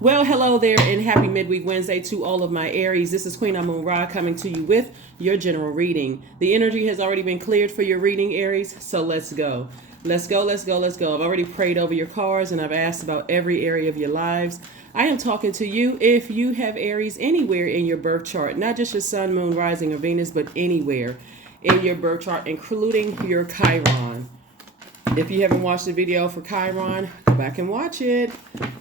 Well, hello there, and happy midweek Wednesday to all of my Aries. This is Queen Amun Ra coming to you with your general reading. The energy has already been cleared for your reading, Aries, so let's go. Let's go, let's go, let's go. I've already prayed over your cards and I've asked about every area of your lives. I am talking to you if you have Aries anywhere in your birth chart, not just your sun, moon, rising, or Venus, but anywhere in your birth chart, including your Chiron. If you haven't watched the video for Chiron, go back and watch it.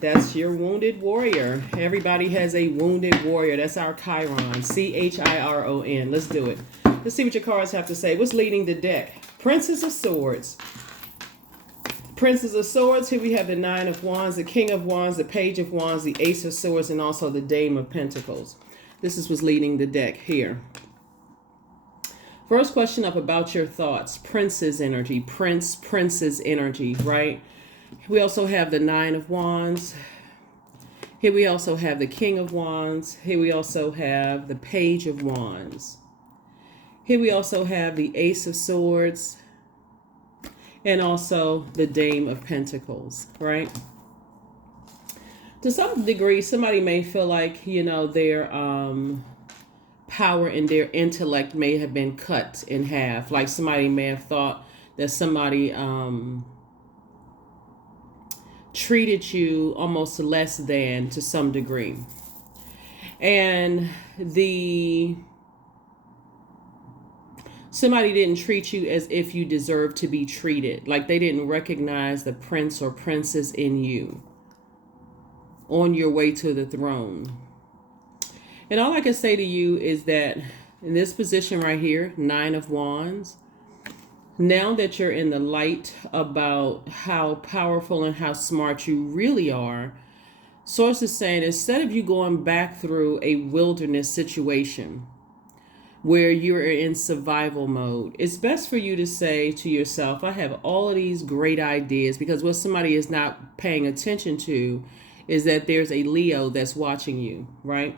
That's your wounded warrior. Everybody has a wounded warrior. That's our Chiron. Chiron. Let's do it. Let's see what your cards have to say. What's leading the deck? Princess of Swords. Princess of Swords. Here we have the Nine of Wands, the King of Wands, the Page of Wands, the Ace of Swords, and also the Dame of Pentacles. This is what's leading the deck here. First question up about your thoughts. Princess energy. Princess energy, right? We also have the Nine of Wands. Here we also have the King of Wands. Here we also have the Page of Wands. Here we also have the Ace of Swords. And also the Dame of Pentacles, right? To some degree, somebody may feel like, you know, their power and their intellect may have been cut in half. Like somebody may have thought that somebody treated you almost less than to some degree. And somebody didn't treat you as if you deserved to be treated. Like they didn't recognize the prince or princess in you on your way to the throne. And all I can say to you is that in this position right here, Nine of Wands, now that you're in the light about how powerful and how smart you really are, Source is saying instead of you going back through a wilderness situation where you're in survival mode, it's best for you to say to yourself, I have all of these great ideas, because what somebody is not paying attention to is that there's a Leo that's watching you, right?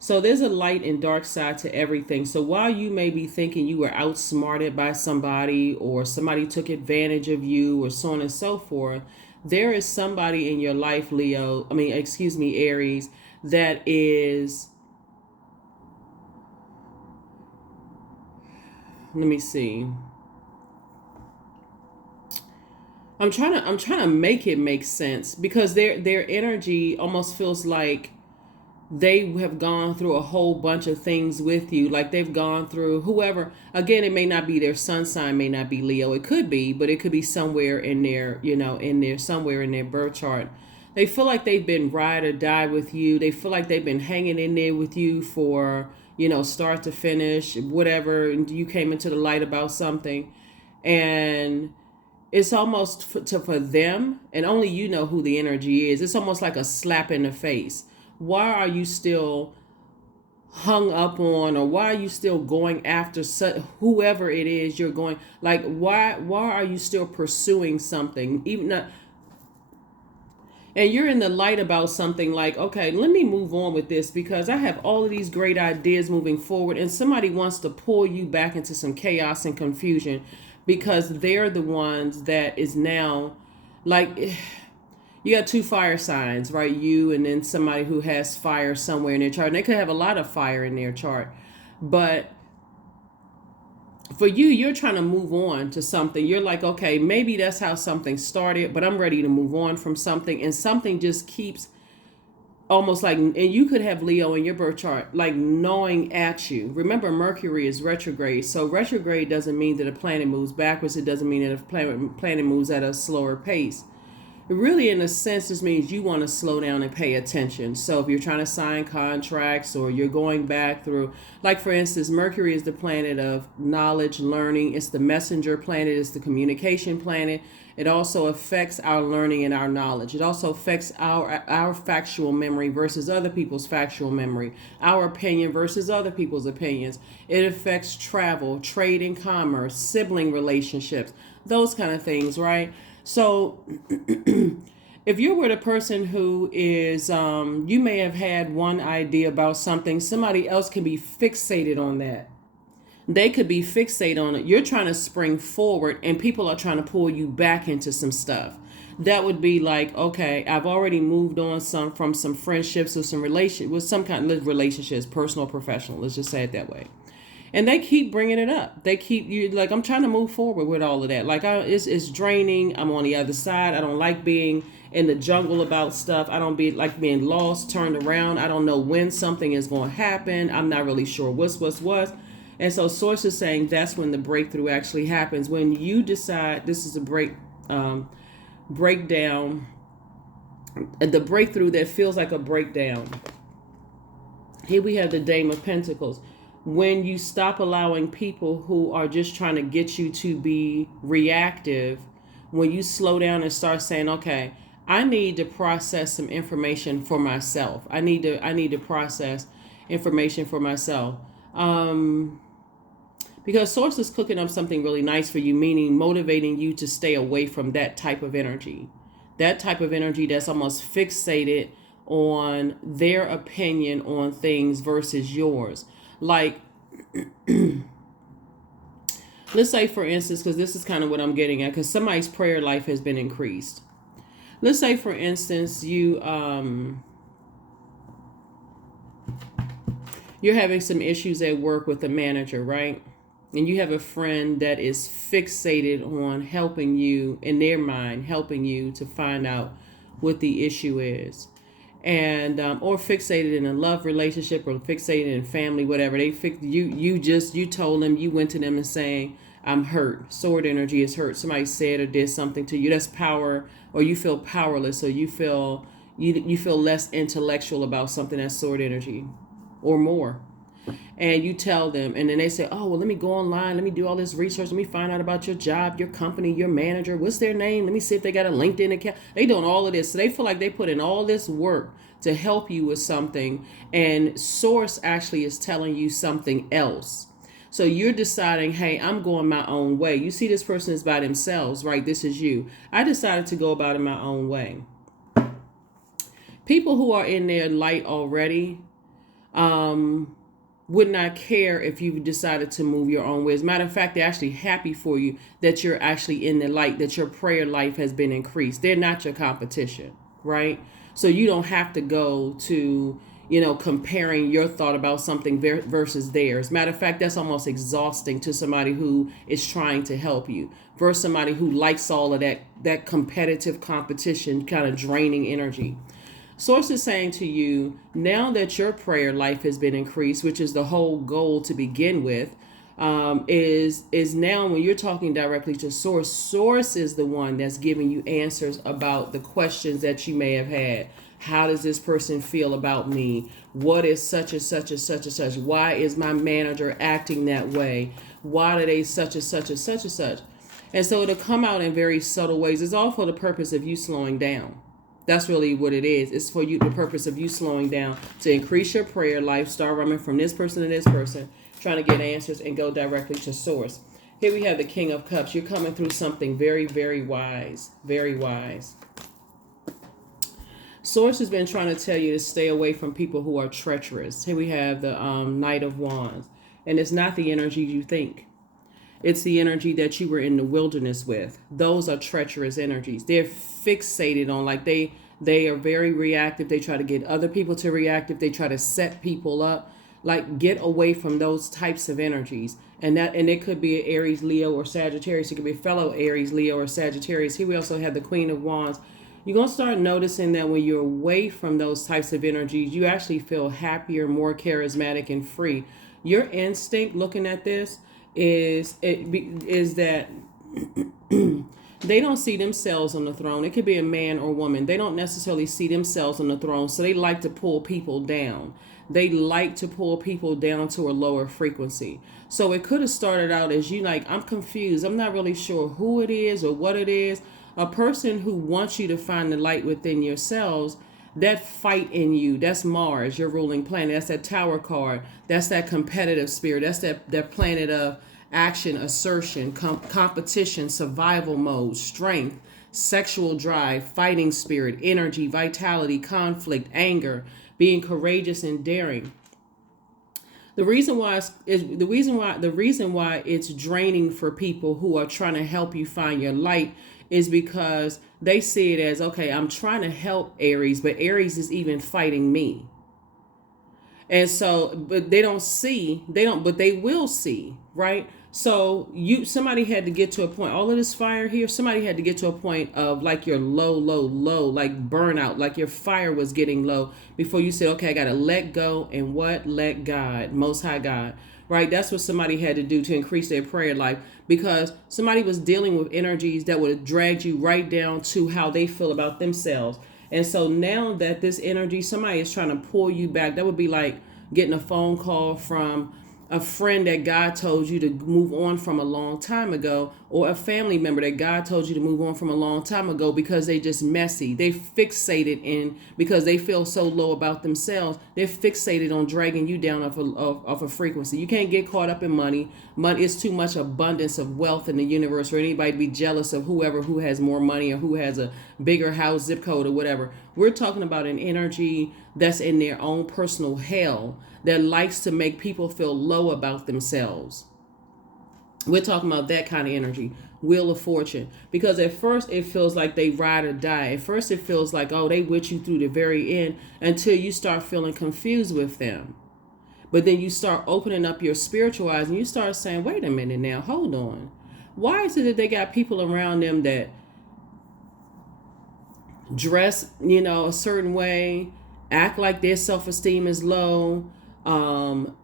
So there's a light and dark side to everything. So while you may be thinking you were outsmarted by somebody or somebody took advantage of you or so on and so forth, there is somebody in your life, Aries, that is, let me see. I'm trying to make it make sense, because their energy almost feels like they have gone through a whole bunch of things with you. Like they've gone through whoever, again, it may not be their sun sign, may not be Leo. It could be, but it could be somewhere in their, somewhere in their birth chart. They feel like they've been ride or die with you. They feel like they've been hanging in there with you for, start to finish, whatever. And you came into the light about something, and it's almost for them, and only you know who the energy is. It's almost like a slap in the face. Why are you still hung up on, or why are you still going after whoever it is you're going? Like, why are you still pursuing something? And you're in the light about something like, okay, let me move on with this because I have all of these great ideas moving forward, and somebody wants to pull you back into some chaos and confusion because they're the ones that is now like. You got two fire signs, right? You and then somebody who has fire somewhere in their chart. And they could have a lot of fire in their chart. But for you, you're trying to move on to something. You're like, okay, maybe that's how something started, but I'm ready to move on from something. And something just keeps almost like, and you could have Leo in your birth chart, like gnawing at you. Remember, Mercury is retrograde. So retrograde doesn't mean that a planet moves backwards. It doesn't mean that a planet moves at a slower pace. Really, in a sense, this means you want to slow down and pay attention. So if you're trying to sign contracts or you're going back through, like for instance, Mercury is the planet of knowledge, learning. It's the messenger planet. It's the communication planet. It also affects our learning and our knowledge. It also affects our factual memory versus other people's factual memory, our opinion versus other people's opinions. It affects travel, trade and commerce, sibling relationships, those kind of things, right? So if you were the person who is, you may have had one idea about something, somebody else can be fixated on that. They could be fixated on it. You're trying to spring forward and people are trying to pull you back into some stuff. That would be like, okay, I've already moved on from some friendships or some relation with some kind of relationships, personal, professional. Let's just say it that way. And they keep bringing it up. They keep you like, I'm trying to move forward with all of that. Like, it's draining. I'm on the other side. I don't like being in the jungle about stuff. I don't like being lost, turned around. I don't know when something is going to happen. I'm not really sure what's. And so source is saying that's when the breakthrough actually happens. When you decide this is a breakdown, the breakthrough that feels like a breakdown. Here we have the Dame of Pentacles. When you stop allowing people who are just trying to get you to be reactive, when you slow down and start saying, okay, I need to process some information for myself. I need to process information for myself. Because source is cooking up something really nice for you, meaning motivating you to stay away from that type of energy. That type of energy that's almost fixated on their opinion on things versus yours. Like, let's say, for instance, because this is kind of what I'm getting at, because somebody's prayer life has been increased. Let's say, for instance, you're having some issues at work with a manager, right? And you have a friend that is fixated on helping you, in their mind, helping you to find out what the issue is. And or fixated in a love relationship, or fixated in family, whatever. You told them, you went to them and saying, I'm hurt. Sword energy is hurt. Somebody said or did something to you. That's power, or you feel powerless, or you feel less intellectual about something. That's sword energy, or more. And you tell them, and then they say, oh, well, let me go online, let me do all this research, let me find out about your job, your company, your manager, what's their name, let me see if they got a LinkedIn account. They doing all of this, so they feel like they put in all this work to help you with something, and source actually is telling you something else. So you're deciding, hey, I'm going my own way. You see, this person is by themselves, right? This is you. I decided to go about it my own way. People who are in their light already, would not care if you decided to move your own way. As a matter of fact, they're actually happy for you that you're actually in the light, that your prayer life has been increased. They're not your competition, right? So you don't have to go to, comparing your thought about something versus theirs. Matter of fact, that's almost exhausting to somebody who is trying to help you versus somebody who likes all of that competitive competition, kind of draining energy. Source is saying to you, now that your prayer life has been increased, which is the whole goal to begin with, is now when you're talking directly to source is the one that's giving you answers about the questions that you may have had. How does this person feel about me? What is such and such and such and such? Why is my manager acting that way? Why do they such and such and such and such? And so it'll come out in very subtle ways. It's all for the purpose of you slowing down. That's really what it is. It's for you, the purpose of you slowing down to increase your prayer life, start running from this person to this person, trying to get answers and go directly to source. Here we have the King of Cups. You're coming through something very, very wise, very wise. Source has been trying to tell you to stay away from people who are treacherous. Here we have the Knight of Wands. And it's not the energy you think. It's the energy that you were in the wilderness with. Those are treacherous energies. They're fixated on, like, they are very reactive. They try to get other people to react. They try to set people up. Like, get away from those types of energies. And it could be an Aries, Leo, or Sagittarius. It could be a fellow Aries, Leo, or Sagittarius. Here we also have the Queen of Wands. You're going to start noticing that when you're away from those types of energies, you actually feel happier, more charismatic, and free. Your instinct looking at this is that they don't see themselves on the throne. It could be a man or woman. They don't necessarily see themselves on the throne, so they like to pull people down. They like to pull people down to a lower frequency. So it could have started out as you like, I'm confused. I'm not really sure who it is or what it is. A person who wants you to find the light within yourselves. That fight in you, that's Mars, your ruling planet. That's that Tower card. That's that competitive spirit. That's that planet of action, assertion, competition, survival mode, strength, sexual drive, fighting spirit, energy, vitality, conflict, anger, being courageous and daring. The reason why it's draining for people who are trying to help you find your light is because they see it as, okay, I'm trying to help Aries, but Aries is even fighting me. And so, but but they will see, right? So somebody had to get to a point, all of this fire here, somebody had to get to a point of like your low, like burnout, like your fire was getting low before you said, okay, I got to let go and what? Let God, Most High God, right? That's what somebody had to do to increase their prayer life, because somebody was dealing with energies that would have dragged you right down to how they feel about themselves. And so now that this energy, somebody is trying to pull you back, that would be like getting a phone call from a friend that God told you to move on from a long time ago, or a family member that God told you to move on from a long time ago because they just messy. They fixated in, because they feel so low about themselves, they're fixated on dragging you down off a frequency. You can't get caught up in money. Money is too much abundance of wealth in the universe for anybody to be jealous of whoever who has more money or who has a bigger house, zip code, or whatever. We're talking about an energy that's in their own personal hell, that likes to make people feel low about themselves. We're talking about that kind of energy, Wheel of Fortune. Because at first it feels like they ride or die. At first it feels like, oh, they with you through the very end, until you start feeling confused with them. But then you start opening up your spiritual eyes and you start saying, wait a minute now, hold on. Why is it that they got people around them that dress, a certain way, act like their self-esteem is low, um,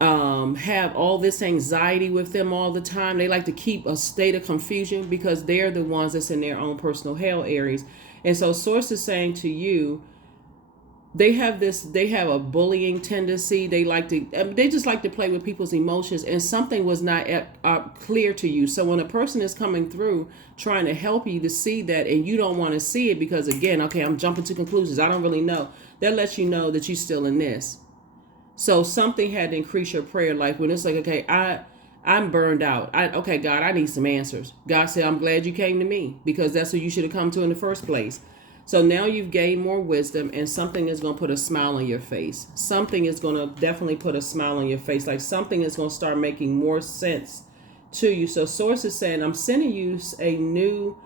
um, have all this anxiety with them all the time? They like to keep a state of confusion because they're the ones that's in their own personal hell, Aries. And so Source is saying to you, they have a bullying tendency. They just like to play with people's emotions, and something was not clear to you. So when a person is coming through trying to help you to see that, and you don't want to see it because, again, okay, I'm jumping to conclusions, I don't really know, that lets you know that you're still in this. So something had to increase your prayer life when it's like, okay, I'm burned out. Okay, God, I need some answers. God said, I'm glad you came to me, because that's who you should have come to in the first place. So now you've gained more wisdom, and something is going to put a smile on your face. Something is going to definitely put a smile on your face. Like something is going to start making more sense to you. So Source is saying, I'm sending you a new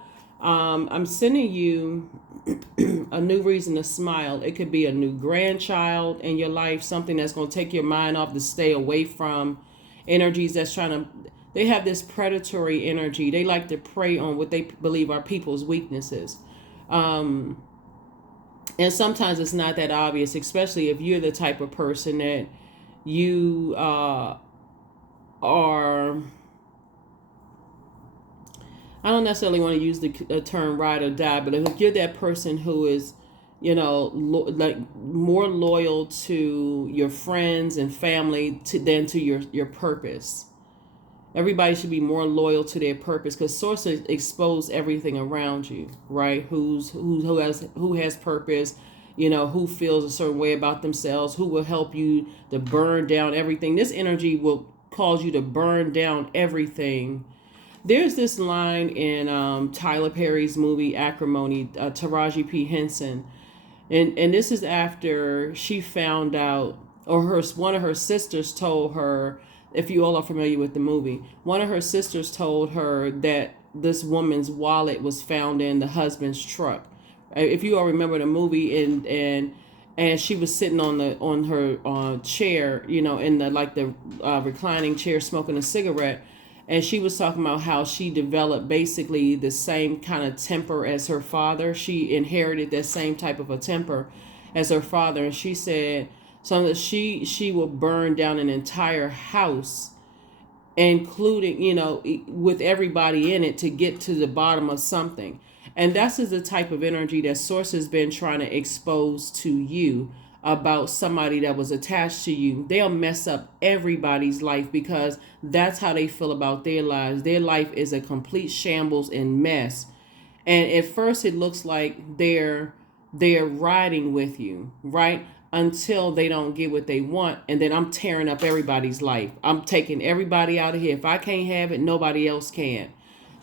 reason to smile. It could be a new grandchild in your life, something that's going to take your mind off to stay away from energies that's trying to, they have this predatory energy. They like to prey on what they believe are people's weaknesses. And sometimes it's not that obvious, especially if you're the type of person that you are, I don't necessarily want to use the term ride or die, but if you're that person who is, like more loyal to your friends and family than to your purpose. Everybody should be more loyal to their purpose, because Source expose everything around you, right? Who has purpose, who feels a certain way about themselves, who will help you to burn down everything. This energy will cause you to burn down everything. There's this line in Tyler Perry's movie Acrimony, Taraji P. Henson, and this is after she found out, or one of her sisters told her. If you all are familiar with the movie, one of her sisters told her that this woman's wallet was found in the husband's truck. If you all remember the movie, and she was sitting on her chair, in the reclining chair, smoking a cigarette, and she was talking about how she developed basically the same kind of temper as her father. She inherited that same type of a temper as her father, and she said, so that she will burn down an entire house, including, with everybody in it, to get to the bottom of something. And that's the type of energy that Source has been trying to expose to you about somebody that was attached to you. They'll mess up everybody's life because that's how they feel about their lives. Their life is a complete shambles and mess. And at first it looks like they're riding with you, right? Until they don't get what they want, and then I'm tearing up everybody's life. I'm taking everybody out of here. If I can't have it, nobody else can.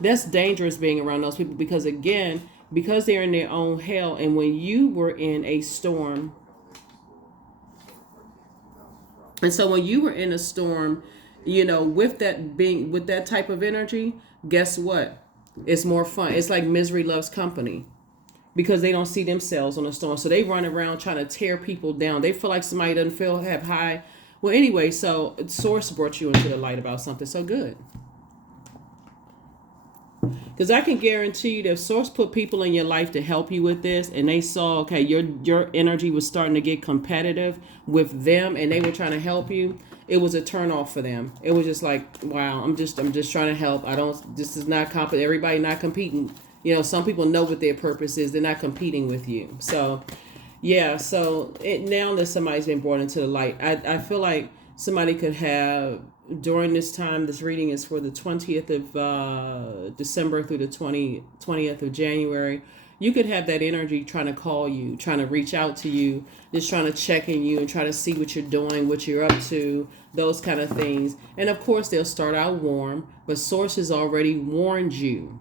That's dangerous, being around those people, because again, because they're in their own hell. And when you were in a storm, and so when you were in a storm, with that type of energy, guess what? It's more fun. It's like misery loves company because they don't see themselves on the storm. So they run around trying to tear people down. They feel like somebody doesn't have high. Well, anyway, so Source brought you into the light about something so good. Because I can guarantee you that if Source put people in your life to help you with this, and they saw, okay, your energy was starting to get competitive with them, and they were trying to help you, it was a turn off for them. It was just like, wow, I'm just trying to help. This is not everybody not competing. Some people know what their purpose is. They're not competing with you. So, yeah. So now that somebody's been brought into the light, I feel like somebody could have during this time. This reading is for the 20th of December through the 20th of January. You could have that energy trying to call you, trying to reach out to you, just trying to check in you and try to see what you're doing, what you're up to, those kind of things. And of course, they'll start out warm, but Source has already warned you.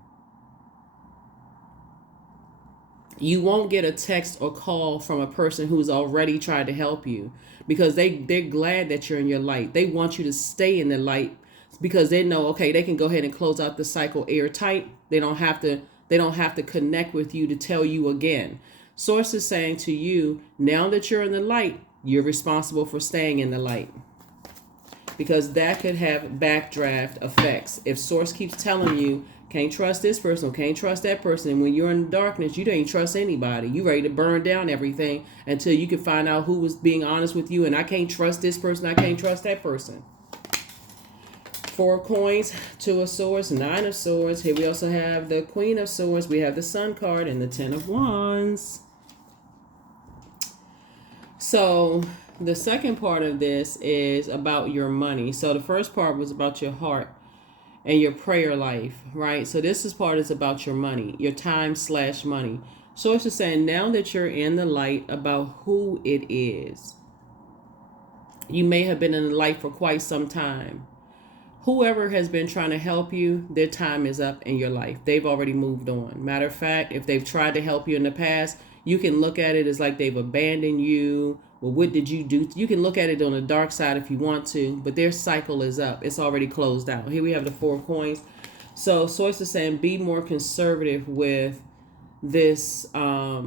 You won't get a text or call from a person who's already tried to help you because they're glad that you're in your light. They want you to stay in the light because they know, okay, they can go ahead and close out the cycle airtight. They don't have to connect with you to tell you again. Source is saying to you, now that you're in the light, you're responsible for staying in the light. Because that could have backdraft effects. If Source keeps telling you, can't trust this person, can't trust that person, and when you're in the darkness, you don't trust anybody. You ready to burn down everything until you can find out who was being honest with you, and I can't trust this person, I can't trust that person. 4 of Coins, 2 of Swords, 9 of Swords. Here we also have the Queen of Swords. We have the Sun card and the 10 of Wands. So the second part of this is about your money. So the first part was about your heart and your prayer life, right? So this part is about your money, your time/money. Source is saying now that you're in the light about who it is. You may have been in the light for quite some time. Whoever has been trying to help you, their time is up in your life. They've already moved on. Matter of fact, if they've tried to help you in the past, you can look at it as like they've abandoned you. Well, what did you do? You can look at it on the dark side if you want to, but their cycle is up. It's already closed out. Here we have the 4 of Coins. So Source is saying be more conservative with this now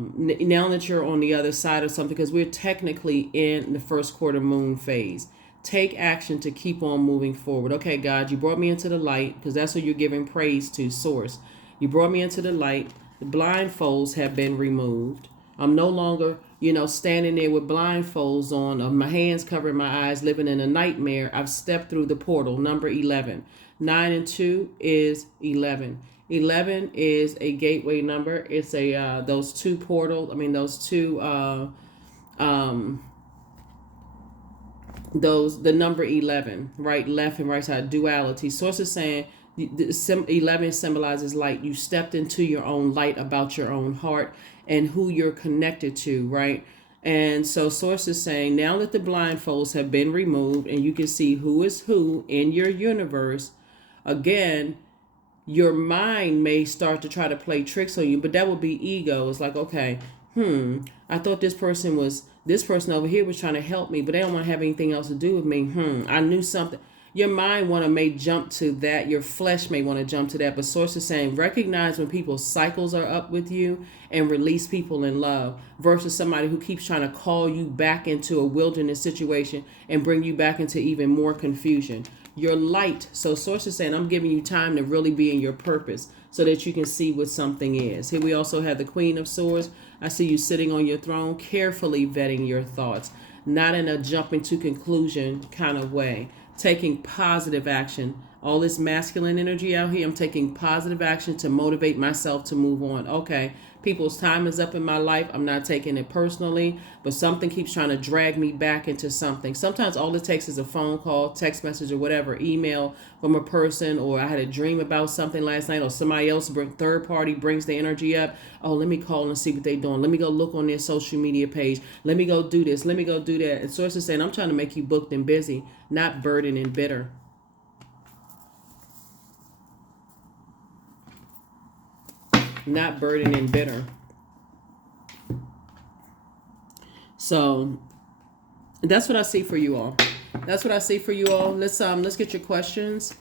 that you're on the other side of something, because we're technically in the first quarter moon phase. Take action to keep on moving forward. Okay, God, you brought me into the light, because that's what you're giving praise to, Source. You brought me into the light. The blindfolds have been removed. I'm no longer, standing there with blindfolds on, my hands covering my eyes, living in a nightmare. I've stepped through the portal, number 11. 9 and 2 is 11. 11 is a gateway number. It's a those two portals. I mean, those two the number 11, right, left and right side, duality. Source is saying 11 symbolizes light. You stepped into your own light about your own heart and who you're connected to, right? And so Source is saying now that the blindfolds have been removed and you can see who is who in your universe, again, your mind may start to try to play tricks on you, but that would be ego. It's like, okay, I thought this person over here was trying to help me, but they don't want to have anything else to do with me. I knew something. Your mind may jump to that. Your flesh may want to jump to that. But Source is saying recognize when people's cycles are up with you and release people in love versus somebody who keeps trying to call you back into a wilderness situation and bring you back into even more confusion. Your light. So Source is saying I'm giving you time to really be in your purpose so that you can see what something is. Here we also have the Queen of Swords. I see you sitting on your throne, carefully vetting your thoughts, not in a jumping to conclusion kind of way. Taking positive action. All this masculine energy out here, I'm taking positive action to motivate myself to move on. Okay, people's time is up in my life. I'm not taking it personally, but something keeps trying to drag me back into something. Sometimes all it takes is a phone call, text message, or whatever, email from a person, or I had a dream about something last night, or somebody else, third party brings the energy up. Oh, let me call and see what they're doing. Let me go look on their social media page. Let me go do this. Let me go do that. And Source is saying, I'm trying to make you booked and busy, not burdened and bitter. Not burdened and bitter. So that's what I see for you all. That's what I see for you all. Let's get your questions.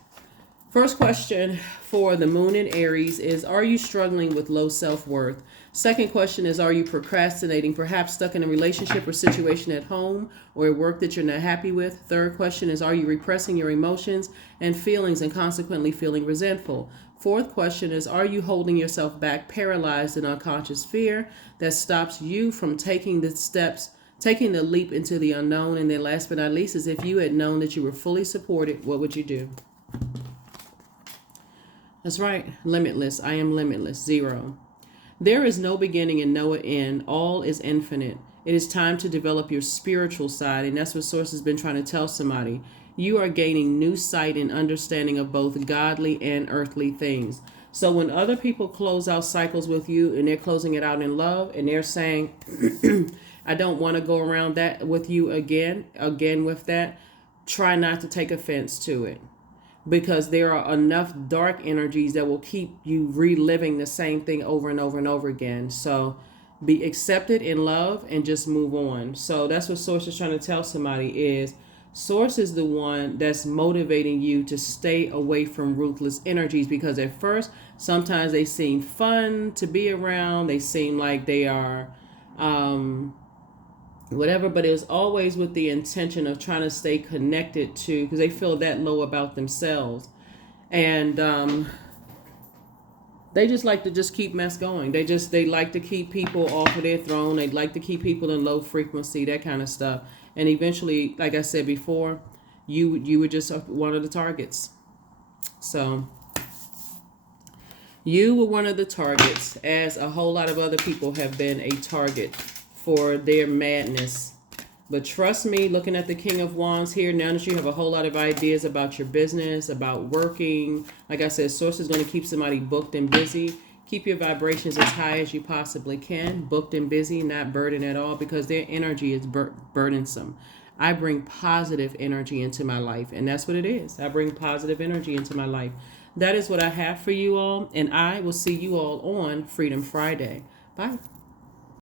First question for the moon in Aries is, are you struggling with low self-worth? Second question is, are you procrastinating, perhaps stuck in a relationship or situation at home or at work that you're not happy with? Third question is, are you repressing your emotions and feelings and consequently feeling resentful? Fourth question is, are you holding yourself back, paralyzed in unconscious fear that stops you from taking the steps, taking the leap into the unknown? And then last but not least is, if you had known that you were fully supported, what would you do? That's right. Limitless. I am limitless. 0. There is no beginning and no end. All is infinite. It is time to develop your spiritual side, and that's what Source has been trying to tell somebody. You are gaining new sight and understanding of both godly and earthly things. So when other people close out cycles with you and they're closing it out in love and they're saying, I don't want to go around that with you again with that, try not to take offense to it, because there are enough dark energies that will keep you reliving the same thing over and over and over again. So be accepted in love and just move on. So that's what Source is trying to tell somebody is, Source is the one that's motivating you to stay away from ruthless energies, because at first sometimes they seem fun to be around. They seem like they are whatever, but it was always with the intention of trying to stay connected to, because they feel that low about themselves. And they just like to just keep mess going. They like to keep people off of their throne. They like to keep people in low frequency, that kind of stuff. And eventually, like I said before, you were just one of the targets. So you were one of the targets, as a whole lot of other people have been a target for their madness. But trust me, looking at the King of Wands here, now that you have a whole lot of ideas about your business, about working, like I said, Source is going to keep somebody booked and busy. Keep your vibrations as high as you possibly can, booked and busy, not burdened at all, because their energy is burdensome. I bring positive energy into my life, and that's what it is. I bring positive energy into my life. That is what I have for you all, and I will see you all on Freedom Friday. Bye.